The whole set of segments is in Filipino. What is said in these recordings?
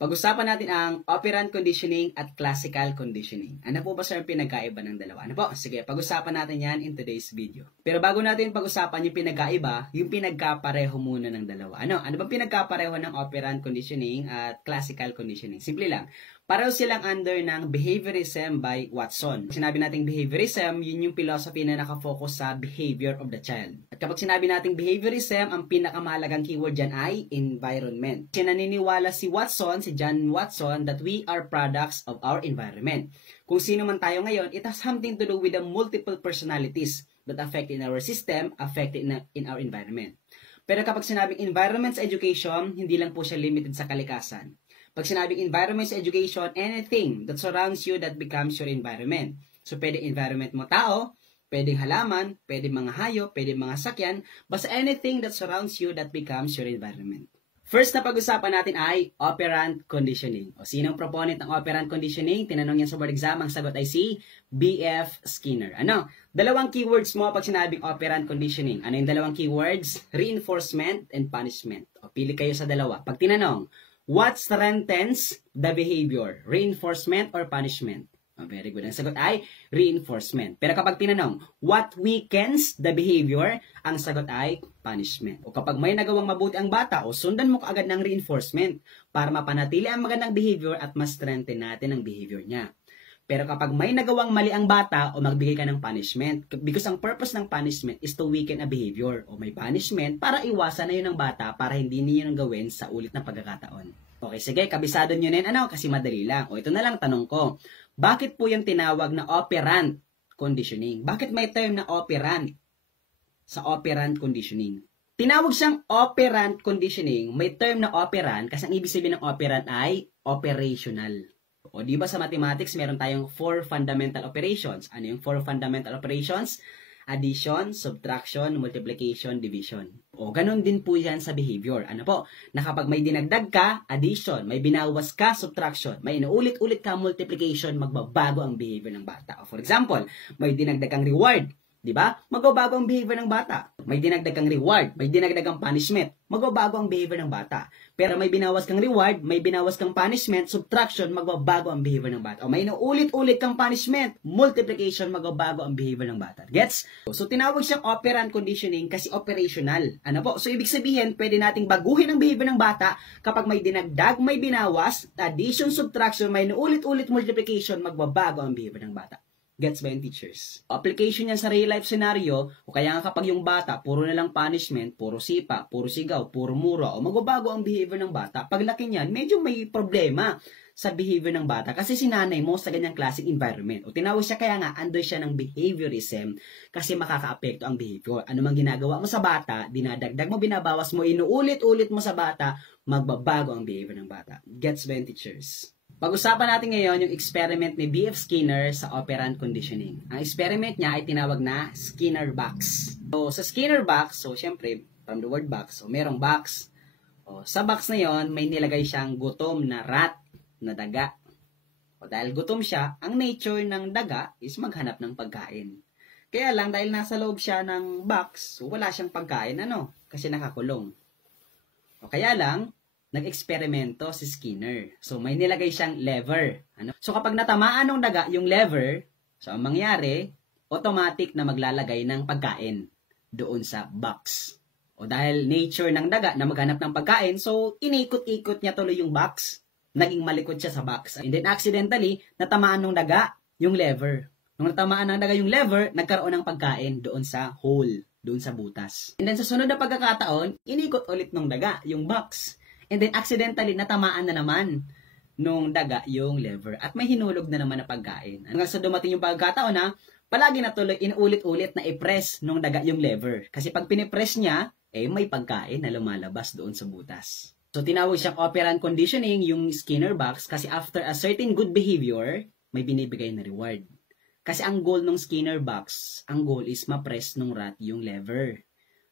Pag-usapan natin ang operant conditioning at classical conditioning. Ano po ba sir ang pinagkaiba ng dalawa? Ano po? Sige, pag-usapan natin yan in today's video. Pero bago natin pag-usapan yung pinagkaiba, yung pinagkapareho muna ng dalawa. Ano bang pinagkapareho ng operant conditioning at classical conditioning? Simple lang. Pareho silang under ng behaviorism by Watson. Sinabi nating behaviorism, yun yung philosophy na nakafocus sa behavior of the child. At kapag sinabi nating behaviorism, ang pinakamahalagang keyword dyan ay environment. Kasi naniniwala si John Watson, that we are products of our environment. Kung sino man tayo ngayon, it has something to do with the multiple personalities that affect in our system, affect in our environment. Pero kapag sinabing environments education, hindi lang po siya limited sa kalikasan. Pag sinabing environments education, anything that surrounds you that becomes your environment. So, pwedeng environment mo tao, pwedeng halaman, pwedeng mga hayop, pwedeng mga sakyan, basta anything that surrounds you that becomes your environment. First na pag-usapan natin ay operant conditioning. O sinong proponent ng operant conditioning? Tinanong yan sa board exam, ang sagot ay si B.F. Skinner. Dalawang keywords mo pag sinabing operant conditioning. Ano yung dalawang keywords? Reinforcement and punishment. O pili kayo sa dalawa. Pag tinanong, what strengthens the behavior? Reinforcement or punishment? Oh, very good. Ang sagot ay reinforcement. Pero kapag tinanong, what weakens the behavior? Ang sagot ay punishment. O kapag may nagawang mabuti ang bata, o sundan mo kaagad ng reinforcement para mapanatili ang magandang behavior at mas strengthen natin ang behavior niya. Pero kapag may nagawang mali ang bata, o magbigay ka ng punishment, because ang purpose ng punishment is to weaken a behavior, o may punishment para iwasan na yun ng bata para hindi niyo nang gawin sa ulit na pagkakataon. Okay, sige, kabisado nyo na yun, kasi madali lang. O ito na lang tanong ko, bakit po yung tinawag na operant conditioning? Bakit may term na operant sa operant conditioning? Tinawag siyang operant conditioning, may term na operant, kasi ang ibig sabihin ng operant ay operational. O di ba sa mathematics, meron tayong 4 fundamental operations. Ano yung 4 fundamental operations? Addition, subtraction, multiplication, division. O ganun din po yan sa behavior. Ano po? Na kapag may dinagdag ka, addition. May binawas ka, subtraction. May inuulit-ulit ka, multiplication, magbabago ang behavior ng bata. For example, may dinagdag kang reward. Di ba? Magbabago ang behavior ng bata. May dinagdag kang reward, may dinagdag kang punishment. Magbabago ang behavior ng bata. Pero may binawas kang reward, may binawas kang punishment, subtraction, magbabago ang behavior ng bata. O may inuulit-ulit kang punishment, multiplication, magbabago ang behavior ng bata. Gets? So, tinawag siyang operant conditioning kasi operational. Ano po? So, ibig sabihin, pwede nating baguhin ang behavior ng bata kapag may dinagdag, may binawas, addition, subtraction, may inuulit-ulit multiplication, magbabago ang behavior ng bata. Gets ba yung teachers? Application yan sa real life scenario, o kaya nga kapag yung bata, puro na lang punishment, puro sipa, puro sigaw, puro mura, o magbabago ang behavior ng bata. Paglaki niyan, medyo may problema sa behavior ng bata kasi sinanay mo sa ganyang klaseng environment. O tinawag siya kaya nga, under siya ng behaviorism kasi makaka-apekto ang behavior. Ano mang ginagawa mo sa bata, dinadagdag mo, binabawas mo, inuulit-ulit mo sa bata, magbabago ang behavior ng bata. Gets ba yung teachers? Pag-usapan natin ngayon yung experiment ni B.F. Skinner sa operant conditioning. Ang experiment niya ay tinawag na Skinner box. So, sa Skinner box, so syempre, from the word box, so merong box. O, sa box na yon may nilagay siyang gutom na rat na daga. O, dahil gutom siya, ang nature ng daga is maghanap ng pagkain. Kaya lang, dahil nasa loob siya ng box, so wala siyang pagkain, kasi nakakulong. O, kaya lang, nag-eksperimento si Skinner. So, may nilagay siyang lever. So, kapag natamaan ng daga yung lever, so, ang mangyari, automatic na maglalagay ng pagkain doon sa box. O dahil nature ng daga na maghanap ng pagkain, so, inikot-ikot niya tuloy yung box. Naging malikot siya sa box. And then, accidentally, natamaan ng daga yung lever. Nung natamaan ng daga yung lever, nagkaroon ng pagkain doon sa hole, doon sa butas. And then, sa sunod na pagkakataon, inikot ulit ng daga yung box. And then, accidentally, natamaan na naman nung daga yung lever. At may hinulog na naman na pagkain. Hanggang sa dumating yung pagkataon na, palagi na tuloy, inuulit-ulit na i-press nung daga yung lever. Kasi pag pinipress niya, may pagkain na lumalabas doon sa butas. So, tinawag siyang operant conditioning, yung Skinner box, kasi after a certain good behavior, may binibigay na reward. Kasi ang goal ng Skinner box, ang goal is ma-press nung rat yung lever.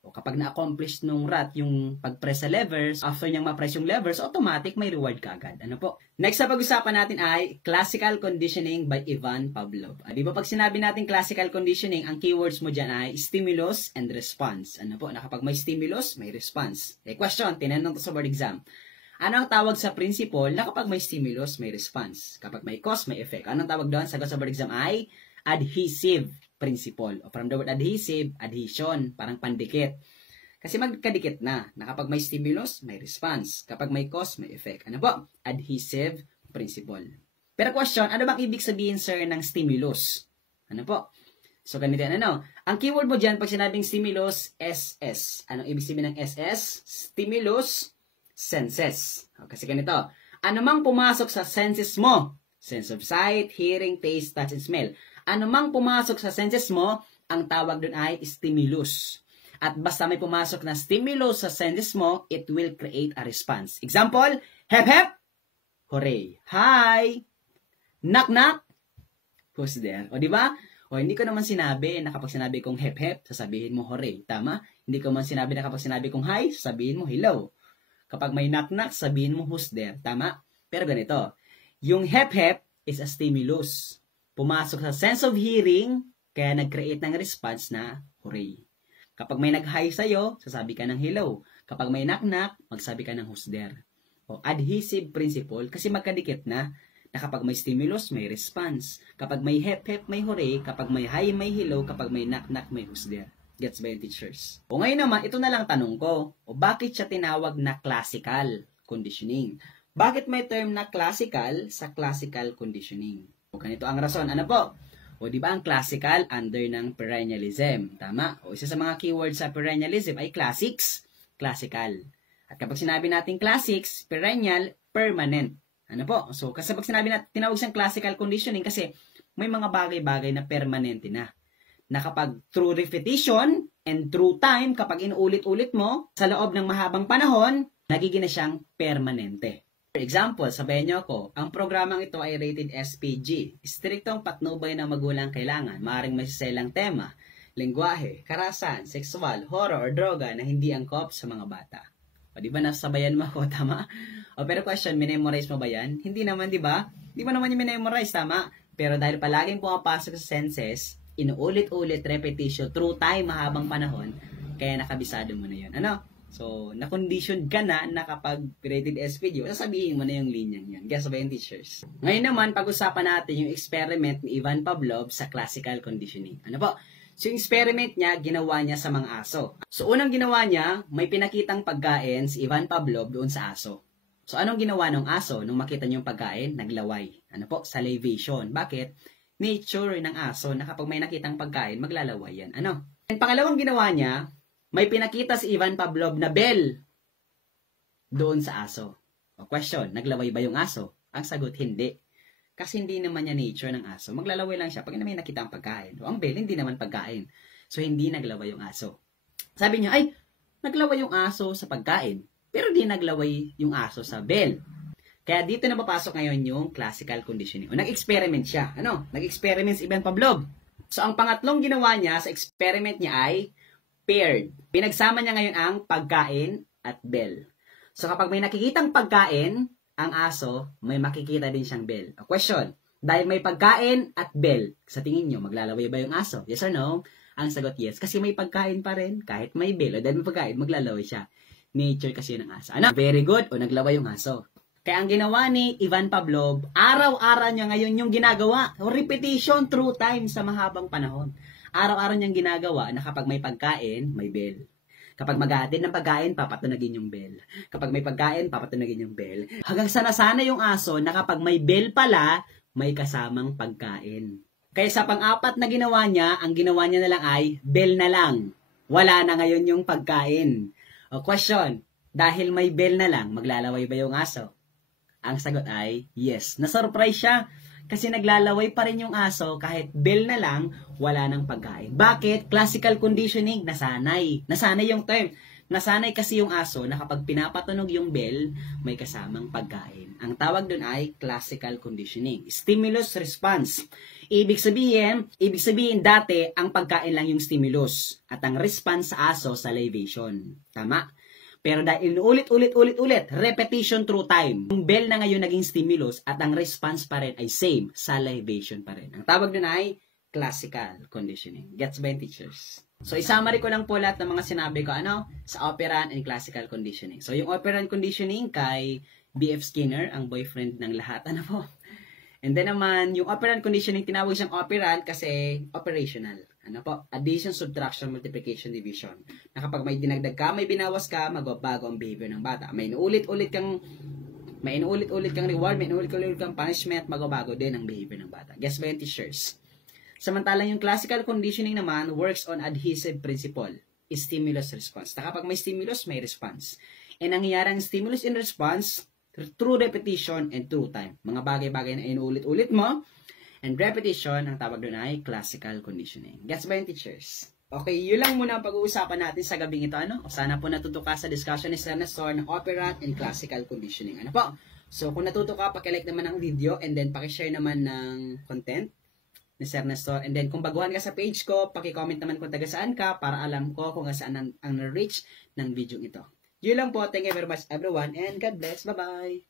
O kapag na-accomplish nung rat yung pag-press sa levers, after niyang ma-press yung levers, automatic may reward kaagad. Ano po? Next na pag-usapan natin ay classical conditioning by Ivan Pavlov. Di ba pag sinabi natin classical conditioning, ang keywords mo dyan ay stimulus and response. Ano po? Na kapag may stimulus, may response. Question, tinanong to sa board exam. Ano ang tawag sa principle na kapag may stimulus, may response? Kapag may cause, may effect. Anong tawag doon? Sagot sa board exam ay adhesive principle. O from the word adhesive, adhesion, parang pandikit. Kasi magkadikit na kapag may stimulus, may response. Kapag may cause, may effect. Ano po? Adhesive principle. Pero question, ano bang ibig sabihin, sir, ng stimulus? Ano po? So, ganito yan, ano? Ang keyword mo dyan, pag sinabing stimulus, SS. Anong ibig sabihin ng SS? Stimulus, senses. Kasi ganito, ano mang pumasok sa senses mo, sense of sight, hearing, taste, touch, and smell. Ano mang pumasok sa senses mo, ang tawag dun ay stimulus. At basta may pumasok na stimulus sa senses mo, it will create a response. Example, hep hep, hooray. Hi! Knock knock, who's there? O di ba? O hindi ko naman sinabi na kapag sinabi kong hep hep, sasabihin mo hooray. Tama? Hindi ko man sinabi na kapag sinabi kong hi, sasabihin mo hello. Kapag may knock knock, sabihin mo who's there. Tama? Pero ganito, yung hep hep is a stimulus. Pumasok sa sense of hearing, kaya nag-create ng response na hooray. Kapag may nag-hi sa'yo, sasabi ka ng hello. Kapag may knock knock, magsabi ka ng who's there. O adhesive principle, kasi magkadikit na kapag may stimulus, may response. Kapag may hep-hep, may hooray. Kapag may hi, may hello. Kapag may knock-knock, may who's there. Gets by teachers. O ngayon naman, ito na lang tanong ko. O bakit siya tinawag na classical conditioning? Bakit may term na classical sa classical conditioning? O ganito ang rason. Ano po? O di ba ang classical under ng perennialism? Tama? O isa sa mga keywords sa perennialism ay classics, classical. At kapag sinabi natin classics, perennial, permanent. Ano po? So, kasi pag sinabi na tinawag siyang classical conditioning kasi may mga bagay-bagay na permanente na. Na kapag through repetition and through time, kapag inuulit-ulit mo, sa loob ng mahabang panahon, nagiging na siyang permanente. For example, sabayan niyo ako, ang programang ito ay rated SPG. Striktong patnubay ng magulang kailangan. Maaaring may siselang tema, lengguwahe, karahasan, sexual, horror, or droga na hindi angkop sa mga bata. O, di ba nasabayan mo ako, tama? O, pero question, minemorize mo ba yan? Hindi naman, di ba? Di ba naman yung minemorize, tama? Pero dahil palaging pumapasok sa senses, inuulit-ulit, repetition, through time, mahabang panahon, kaya nakabisado mo na yun. Ano? So, na-condition ka na kapag rated SPG, sasabihin mo na yung linyang yan. Guess ba yung teachers? Ngayon naman, pag-usapan natin yung experiment ni Ivan Pavlov sa classical conditioning. Ano po? So, yung experiment niya, ginawa niya sa mga aso. So, unang ginawa niya, may pinakitang pagkain si Ivan Pavlov doon sa aso. So, anong ginawa ng aso nung makita niyo yung pagkain? Naglaway. Ano po? Salivation. Bakit? Nature ng aso na kapag may nakitang pagkain, maglalaway yan. Ano? And pangalawang ginawa niya, may pinakita si Ivan Pavlov na bell doon sa aso. O question, naglaway ba yung aso? Ang sagot, hindi. Kasi hindi naman niya nature ng aso. Maglalaway lang siya pag may nakita ang pagkain. O ang bell, hindi naman pagkain. So, hindi naglaway yung aso. Sabi niya, ay, naglaway yung aso sa pagkain. Pero di naglaway yung aso sa bell. Kaya dito na papasok ngayon yung classical conditioning. O nag-experiment siya. Ano? Nag-experiment si Ivan Pavlov. So, ang pangatlong ginawa niya sa experiment niya ay paired. Pinagsama niya ngayon ang pagkain at bell. So, kapag may nakikitang pagkain, ang aso, may makikita din siyang bell. A question, dahil may pagkain at bell, sa tingin nyo, maglalaway ba yung aso? Yes or no? Ang sagot, yes. Kasi may pagkain pa rin, kahit may bell. O dahil may pagkain, maglalaway siya. Nature kasi ng aso. Ano? Very good. O naglaway yung aso. Kaya ang ginawa ni Ivan Pavlov, araw-araw niya ngayon yung ginagawa. O repetition through time sa mahabang panahon. Araw-araw niyang ginagawa na kapag may pagkain, may bell. Kapag mag-aatid ng pagkain, papatunagin yung bell. Kapag may pagkain, papatunagin yung bell. Hanggang sana yung aso na kapag may bell pala, may kasamang pagkain. Kaya sa pang-apat na ginawa niya, ang ginawa niya na lang ay bell na lang. Wala na ngayon yung pagkain. O question, dahil may bell na lang, maglalaway ba yung aso? Ang sagot ay yes. Na-surprise siya. Kasi naglalaway pa rin yung aso kahit bell na lang, wala nang pagkain. Bakit? Classical conditioning, nasanay. Nasanay yung term. Nasanay kasi yung aso na kapag pinapatunog yung bell, may kasamang pagkain. Ang tawag dun ay classical conditioning. Stimulus response. Ibig sabihin dati, ang pagkain lang yung stimulus. At ang response sa aso, salivation. Tama? Pero dahil ulit, repetition through time. Yung bell na ngayon naging stimulus at ang response pa rin ay same, salivation pa rin. Ang tawag doon ay classical conditioning. Gets ba yung teachers? So, isummary ko lang po lahat ng mga sinabi ko sa operant and classical conditioning. So, yung operant conditioning kay B.F. Skinner, ang boyfriend ng lahat. Ano po? And then naman, yung operant conditioning, tinawag siyang operant kasi operational. Ano po? Addition, subtraction, multiplication, division. Na kapag may dinagdag ka, may binawas ka, magbabago ang behavior ng bata. May inuulit-ulit kang reward, may inuulit-ulit kang punishment, magbabago din ang behavior ng bata. Guess ba yung teachers? Samantalang yung classical conditioning naman works on adhesive principle. Stimulus response. Na kapag may stimulus, may response. And nangyayari ang stimulus and response through repetition and through time. Mga bagay-bagay na inuulit-ulit mo. And repetition, ang tawag doon ay classical conditioning. Gets ba yung teachers? Okay, yun lang muna ang pag-uusapan natin sa gabing ito. Ano? Sana po natuto ka sa discussion ni Sir Nestor ng operant and classical conditioning. Ano po? So, kung natuto ka, pakilike naman ang video and then pakishare naman ng content ni Sir Nestor. And then, kung baguhan ka sa page ko, pakicomment naman kung taga saan ka para alam ko kung saan ang reach ng video ito. Yun lang po. Thank you very much everyone and God bless. Bye-bye.